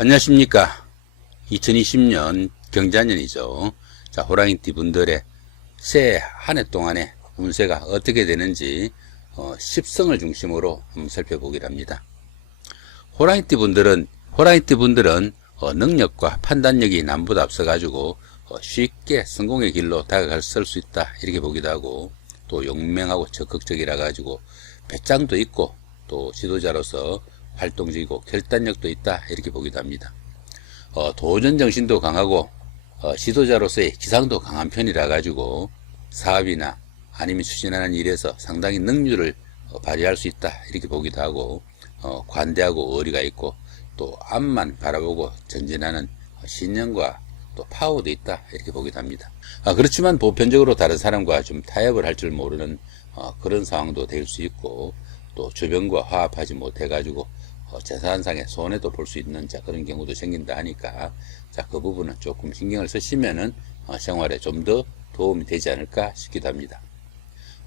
안녕하십니까. 2020년 경자년이죠. 자, 호랑이띠 분들의 새해 한 해 동안의 운세가 어떻게 되는지 10성을 중심으로 한번 살펴보기로 합니다. 호랑이띠 분들은 능력과 판단력이 남보다 앞서가지고 쉽게 성공의 길로 다가설 수 있다, 이렇게 보기도 하고, 또 용맹하고 적극적이라 가지고 배짱도 있고 또 지도자로서 활동적이고 결단력도 있다, 이렇게 보기도 합니다. 도전 정신도 강하고 지도자로서의 기상도 강한 편이라 가지고 사업이나 아니면 추진하는 일에서 상당히 능률을 발휘할 수 있다, 이렇게 보기도 하고, 관대하고 의리가 있고 또 앞만 바라보고 전진하는 신념과 또 파워도 있다, 이렇게 보기도 합니다. 그렇지만 보편적으로 다른 사람과 좀 타협을 할 줄 모르는 그런 상황도 될 수 있고, 또 주변과 화합하지 못해 가지고 재산상의 손해도 볼 수 있는 그런 경우도 생긴다 하니까, 그 부분은 조금 신경을 쓰시면은 생활에 좀 더 도움이 되지 않을까 싶기도 합니다.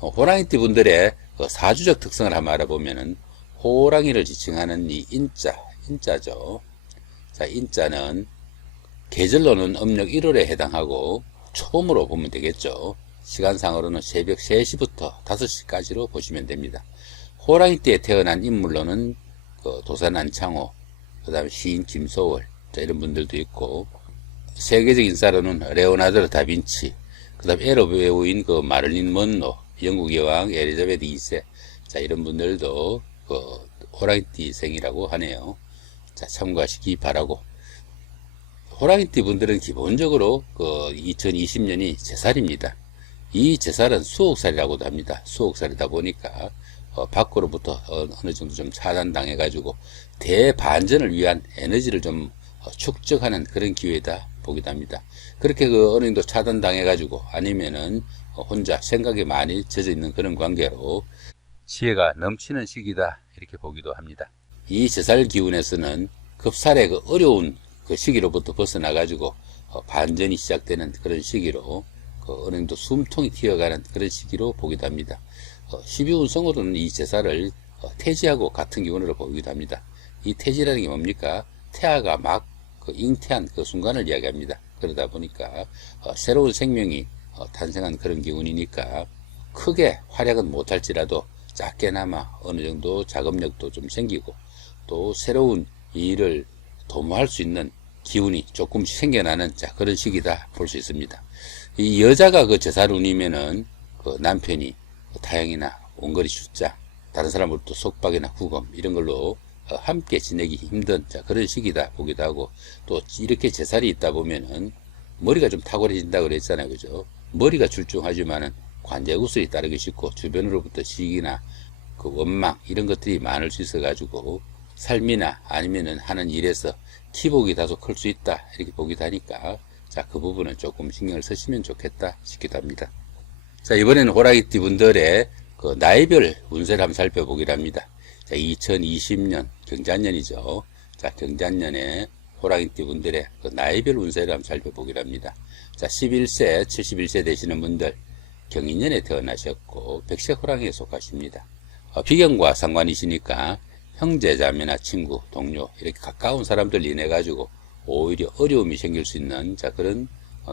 호랑이띠 분들의 사주적 특성을 한번 알아보면은, 호랑이를 지칭하는 이 인자죠. 자, 인자는 계절로는 음력 1월에 해당하고 초음으로 보면 되겠죠. 시간상으로는 새벽 3시부터 5시까지로 보시면 됩니다. 호랑이띠에 태어난 인물로는 도산 안창호, 그 다음에 시인 김소월, 이런 분들도 있고, 세계적 인사로는 레오나르도 다빈치, 그 다음에 에러 배우인 마릴린 먼로, 영국 여왕 엘리자베트 2세, 이런 분들도 호랑이띠생이라고 하네요. 참고하시기 바라고. 호랑이띠 분들은 기본적으로 2020년이 제살입니다. 이 제살은 수옥살이라고도 합니다. 수옥살이다 보니까 밖으로부터 어느 정도 좀 차단당해 가지고 대반전을 위한 에너지를 좀 축적하는 그런 기회다 보기도 합니다. 그렇게 어느 정도 차단당해 가지고 아니면은 혼자 생각에 많이 젖어 있는 그런 관계로 지혜가 넘치는 시기다, 이렇게 보기도 합니다. 이 제살 기운에서는 급살의 어려운 시기로부터 벗어나 가지고 반전이 시작되는 그런 시기로 어느 정도 숨통이 튀어가는 그런 시기로 보기도 합니다. 12운성으로는 이 제살을 태지하고 같은 기운으로 보기도 합니다. 이 태지라는 게 뭡니까? 태아가 막 잉태한 그 순간을 이야기합니다. 그러다 보니까 새로운 생명이 탄생한 그런 기운이니까 크게 활약은 못할지라도 작게나마 어느 정도 자금력도 좀 생기고 또 새로운 일을 도모할 수 있는 기운이 조금씩 생겨나는 그런 시기다 볼 수 있습니다. 이 여자가 제살운이면은 남편이 타향이나 원거리 출장, 다른 사람으로부터 속박이나 구금 이런 걸로 함께 지내기 힘든 그런 시기다 보기도 하고, 또 이렇게 제살이 있다 보면은 머리가 좀 탁월해진다 그랬잖아요, 그죠? 머리가 출중하지만은 관제구슬이 따르기 쉽고 주변으로부터 시기나 원망 이런 것들이 많을 수 있어 가지고 삶이나 아니면은 하는 일에서 기복이 다소 클 수 있다, 이렇게 보기도 하니까 그 부분은 조금 신경을 쓰시면 좋겠다 싶기도 합니다. 이번에는 호랑이띠 분들의 나이별 운세를 한번 살펴보기로 합니다. 2020년 경자년이죠. 경자년에 호랑이띠 분들의 나이별 운세를 한번 살펴보기로 합니다. 11세, 71세 되시는 분들, 경인년에 태어나셨고 백색 호랑이에 속하십니다. 비경과 상관이시니까 형제, 자매나 친구, 동료 이렇게 가까운 사람들 인해 가지고 오히려 어려움이 생길 수 있는 그런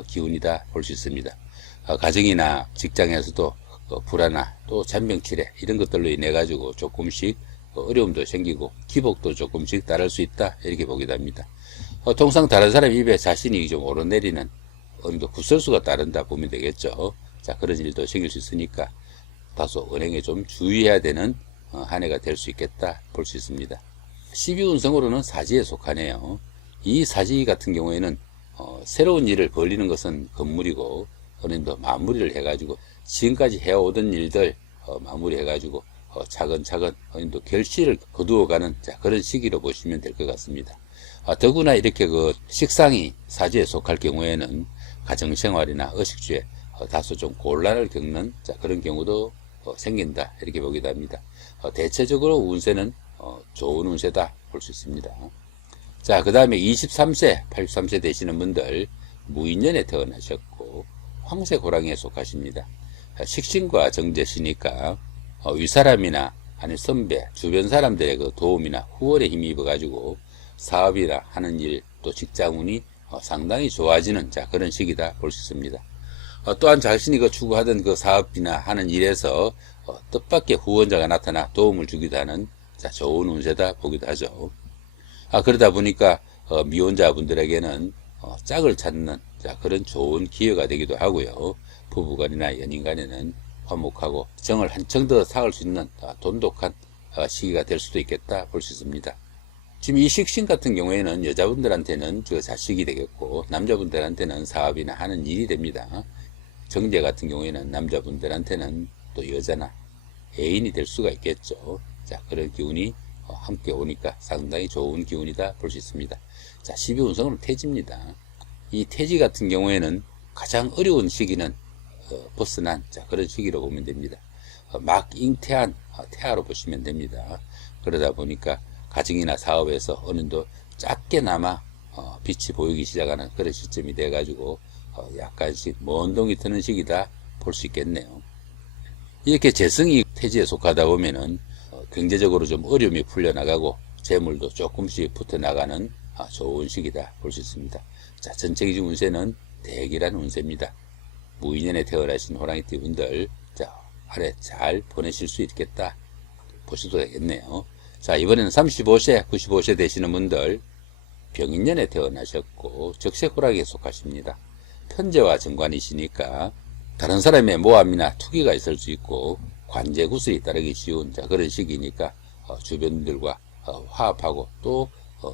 기운이다 볼 수 있습니다. 가정이나 직장에서도 불안나 또 잔병치레 이런 것들로 인해 가지고 조금씩 어려움도 생기고 기복도 조금씩 따를 수 있다, 이렇게 보기도 합니다. 통상 다른 사람 입에 자신이 좀 오르내리는 어느 정도 구설수가 따른다 보면 되겠죠. 그런 일도 생길 수 있으니까 다소 은행에 좀 주의해야 되는 한 해가 될 수 있겠다 볼 수 있습니다. 12운성으로는 사지에 속하네요. 이 사지 같은 경우에는 새로운 일을 벌리는 것은 건물이고 어느 정도 마무리를 해가지고 지금까지 해오던 일들 마무리해가지고 차근차근 어느 정도 결실을 거두어가는 그런 시기로 보시면 될 것 같습니다. 더구나 이렇게 식상이 사지에 속할 경우에는 가정생활이나 의식주에 다소 좀 곤란을 겪는 그런 경우도 생긴다, 이렇게 보기도 합니다. 대체적으로 운세는 좋은 운세다 볼 수 있습니다. 그 다음에 23세, 83세 되시는 분들 무인년에 태어나셨고 황색 호랑이에 속하십니다. 식신과 정제시니까 윗사람이나 아니 선배, 주변 사람들의 도움이나 후원에 힘입어 가지고 사업이나 하는 일, 또 직장운이 상당히 좋아지는 그런 시기다 볼 수 있습니다. 또한 자신이 추구하던 그 사업이나 하는 일에서 뜻밖의 후원자가 나타나 도움을 주기도 하는 좋은 운세다 보기도 하죠. 그러다 보니까 미혼자분들에게는 짝을 찾는 그런 좋은 기회가 되기도 하고요. 부부간이나 연인간에는 화목하고 정을 한층 더 쌓을 수 있는 돈독한 시기가 될 수도 있겠다 볼 수 있습니다. 지금 이 식신 같은 경우에는 여자분들한테는 자식이 되겠고, 남자분들한테는 사업이나 하는 일이 됩니다. 정제 같은 경우에는 남자분들한테는 또 여자나 애인이 될 수가 있겠죠. 그런 기운이 함께 오니까 상당히 좋은 기운이다 볼 수 있습니다. 12운성으로 태지입니다. 이 태지 같은 경우에는 가장 어려운 시기는 벗어난 그런 시기로 보면 됩니다. 막 잉태한 태아로 보시면 됩니다. 그러다 보니까 가정이나 사업에서 어느 정도 작게나마 빛이 보이기 시작하는 그런 시점이 돼 가지고 약간씩 먼동이 트는 시기다 볼 수 있겠네요. 이렇게 재성이 태지에 속하다 보면은 경제적으로 좀 어려움이 풀려나가고 재물도 조금씩 붙어나가는 좋은 시기다 볼 수 있습니다. 전체적인 운세는 대기란 운세입니다. 무인년에 태어나신 호랑이띠 분들 한 해 잘 보내실 수 있겠다 보셔도 되겠네요. 이번에는 35세, 95세 되시는 분들 병인년에 태어나셨고 적색호랑이에 속하십니다. 편제와 정관이시니까 다른 사람의 모함이나 투기가 있을 수 있고 관제구슬이 따르기 쉬운 그런 시기니까 주변들과 화합하고 또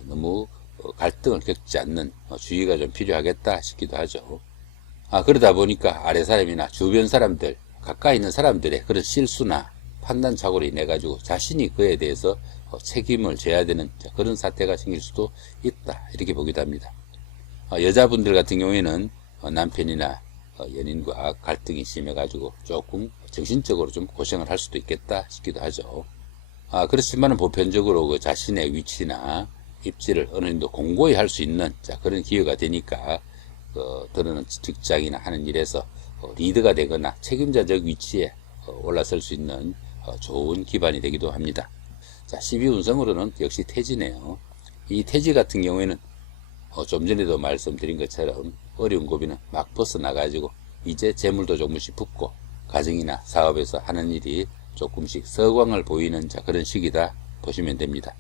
너무 갈등을 겪지 않는 주의가 좀 필요하겠다 싶기도 하죠. 그러다 보니까 아래 사람이나 주변 사람들, 가까이 있는 사람들의 그런 실수나 판단착오로 인해 가지고 자신이 그에 대해서 책임을 져야 되는 그런 사태가 생길 수도 있다 이렇게 보기도 합니다. 여자분들 같은 경우에는 남편이나 연인과 갈등이 심해 가지고 조금 정신적으로 좀 고생을 할 수도 있겠다 싶기도 하죠. 그렇지만 보편적으로 그 자신의 위치나 입지를 어느 정도 공고히 할 수 있는 그런 기회가 되니까 드러는 직장이나 하는 일에서 리드가 되거나 책임자적 위치에 올라설 수 있는 좋은 기반이 되기도 합니다. 12운성으로는 역시 태지네요. 이 태지 같은 경우에는 좀 전에도 말씀드린 것처럼 어려운 고비는 막 벗어나가지고 이제 재물도 조금씩 붙고 가정이나 사업에서 하는 일이 조금씩 서광을 보이는 그런 시기다 보시면 됩니다.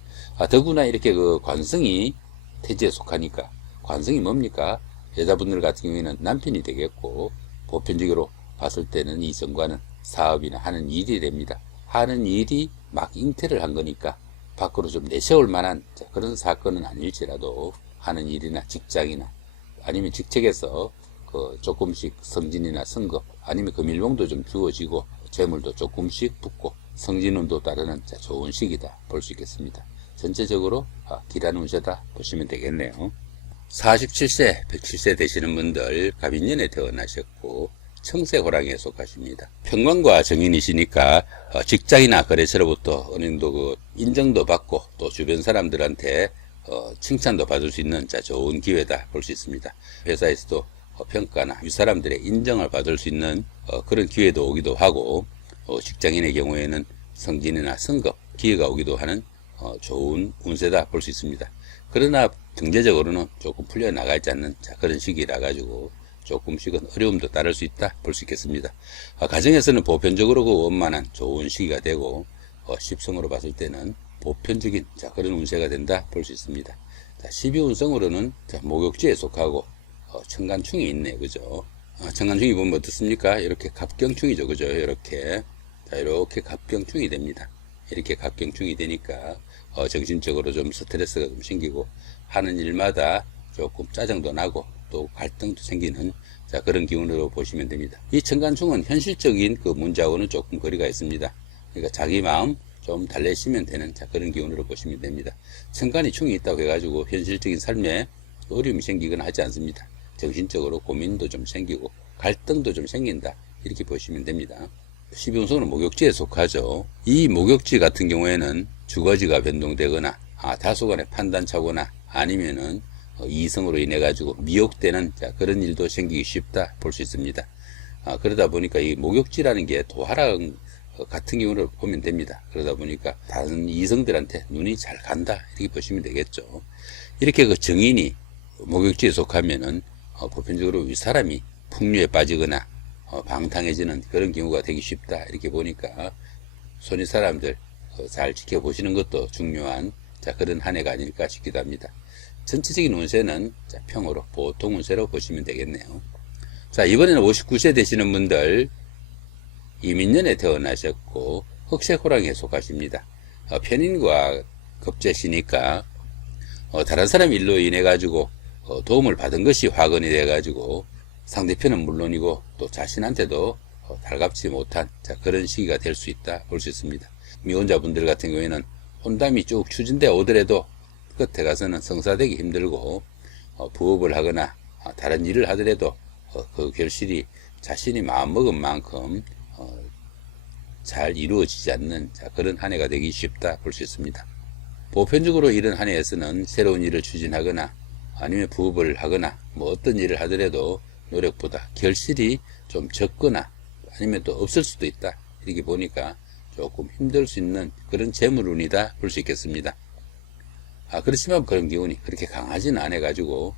더구나 이렇게 그 관성이 태지에 속하니까, 관성이 뭡니까? 여자분들 같은 경우에는 남편이 되겠고, 보편적으로 봤을 때는 이 정관은 사업이나 하는 일이 됩니다. 하는 일이 막 잉태를 한 거니까 밖으로 좀 내세울 만한 그런 사건은 아닐지라도 하는 일이나 직장이나 아니면 직책에서 조금씩 승진이나 승급 아니면 금일봉도 좀 주어지고 재물도 조금씩 붙고 성진운도 따르는 좋은 시기다 볼 수 있겠습니다. 전체적으로 길한 운세다 보시면 되겠네요. 47세, 107세 되시는 분들 갑인년에 태어나셨고 청색호랑이에 속하십니다. 평관과 정인이시니까 직장이나 거래처로부터 어느 정도 그 인정도 받고 또 주변 사람들한테 칭찬도 받을 수 있는 좋은 기회다 볼 수 있습니다. 회사에서도 평가나 윗사람들의 인정을 받을 수 있는 그런 기회도 오기도 하고, 직장인의 경우에는 승진이나 승급 기회가 오기도 하는 좋은 운세다 볼 수 있습니다. 그러나 경제적으로는 조금 풀려나가지 않는 그런 시기라 가지고 조금씩은 어려움도 따를 수 있다 볼 수 있겠습니다. 가정에서는 보편적으로 그 원만한 좋은 시기가 되고, 십성으로 봤을 때는 보편적인 그런 운세가 된다 볼 수 있습니다. 12운성으로는 목욕지에 속하고 천간충이 있네, 그죠? 천간충이 보면 어떻습니까? 이렇게 갑경충이죠, 그죠? 이렇게 갑경충이 됩니다. 이렇게 갑경충이 되니까 정신적으로 좀 스트레스가 좀 생기고 하는 일마다 조금 짜증도 나고 또 갈등도 생기는 그런 기운으로 보시면 됩니다. 이 천간충은 현실적인 그 문제하고는 조금 거리가 있습니다. 그러니까 자기 마음 좀 달래시면 되는 그런 기운으로 보시면 됩니다. 천간이 충이 있다고 해가지고 현실적인 삶에 어려움이 생기거나 하지 않습니다. 정신적으로 고민도 좀 생기고 갈등도 좀 생긴다 이렇게 보시면 됩니다. 12운성은 목욕지에 속하죠. 이 목욕지 같은 경우에는 주거지가 변동되거나 다소간의 판단착오나 아니면은 이성으로 인해 가지고 미혹되는 그런 일도 생기기 쉽다 볼 수 있습니다. 그러다 보니까 이 목욕지라는 게 도화랑 같은 경우를 보면 됩니다. 그러다 보니까 다른 이성들한테 눈이 잘 간다 이렇게 보시면 되겠죠. 이렇게 그 정인이 목욕지에 속하면은 보편적으로 윗사람이 풍류에 빠지거나 방탕해지는 그런 경우가 되기 쉽다 이렇게 보니까 손윗 사람들 잘 지켜보시는 것도 중요한 그런 한 해가 아닐까 싶기도 합니다. 전체적인 운세는 평으로 보통 운세로 보시면 되겠네요. 자, 이번에는 59세 되시는 분들 이민년에 태어나셨고 흑색호랑이에 속하십니다. 편인과 급제시니까 다른 사람 일로 인해 가지고 도움을 받은 것이 화근이 돼 가지고 상대편은 물론이고 또 자신한테도 달갑지 못한 그런 시기가 될 수 있다 볼 수 있습니다. 미혼자분들 같은 경우에는 혼담이 쭉 추진돼 오더라도 끝에 가서는 성사되기 힘들고 부업을 하거나 다른 일을 하더라도 그 결실이 자신이 마음먹은 만큼 잘 이루어지지 않는 그런 한 해가 되기 쉽다 볼 수 있습니다. 보편적으로 이런 한 해에서는 새로운 일을 추진하거나 아니면 부업을 하거나 뭐 어떤 일을 하더라도 노력보다 결실이 좀 적거나 아니면 또 없을 수도 있다 이렇게 보니까 조금 힘들 수 있는 그런 재물운이다 볼 수 있겠습니다. 그렇지만 그런 기운이 그렇게 강하지는 않아 가지고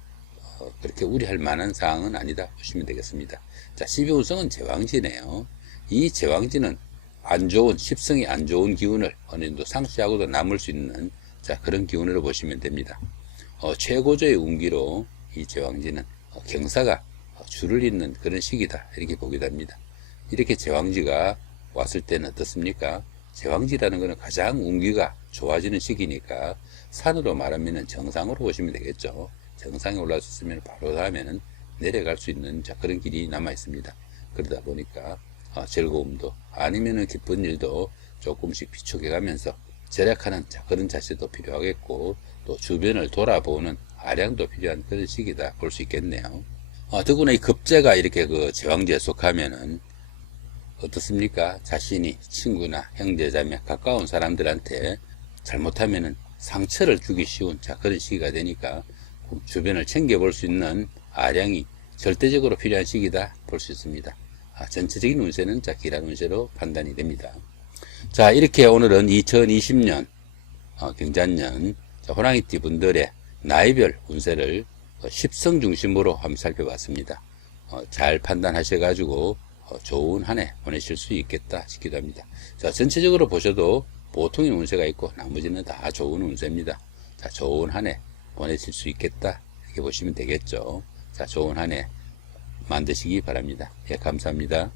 그렇게 우려할 만한 사항은 아니다 보시면 되겠습니다. 자, 12운성은 제왕지네요. 이 제왕지는 안 좋은, 십성이 안 좋은 기운을 어느 정도 상쇄하고도 남을 수 있는 그런 기운으로 보시면 됩니다. 최고조의 운기로 이 제왕지는 경사가 줄을 잇는 그런 시기다 이렇게 보기도 합니다. 이렇게 제왕지가 왔을 때는 어떻습니까? 제왕지라는 것은 가장 운기가 좋아지는 시기니까 산으로 말하면 정상으로 보시면 되겠죠. 정상에 올라섰으면 바로 다음에는 내려갈 수 있는 그런 길이 남아 있습니다. 그러다 보니까 즐거움도 아니면은 기쁜 일도 조금씩 비축해 가면서 절약하는 그런 자세도 필요하겠고 또 주변을 돌아보는 아량도 필요한 그런 시기다 볼 수 있겠네요. 더구나 이 급제가 이렇게 그 제왕지에 속하면은 어떻습니까? 자신이 친구나 형제자매 가까운 사람들한테 잘못하면은 상처를 주기 쉬운 그런 시기가 되니까 주변을 챙겨볼 수 있는 아량이 절대적으로 필요한 시기다 볼 수 있습니다. 전체적인 운세는 기란 운세로 판단이 됩니다. 자, 이렇게 오늘은 2020년 경자년 호랑이띠 분들의 나이별 운세를 10성 중심으로 한번 살펴봤습니다. 잘 판단하셔가지고 좋은 한 해 보내실 수 있겠다 싶기도 합니다. 자, 전체적으로 보셔도 보통의 운세가 있고 나머지는 다 좋은 운세입니다. 자, 좋은 한 해 보내실 수 있겠다 이렇게 보시면 되겠죠. 자, 좋은 한 해 만드시기 바랍니다. 예, 감사합니다.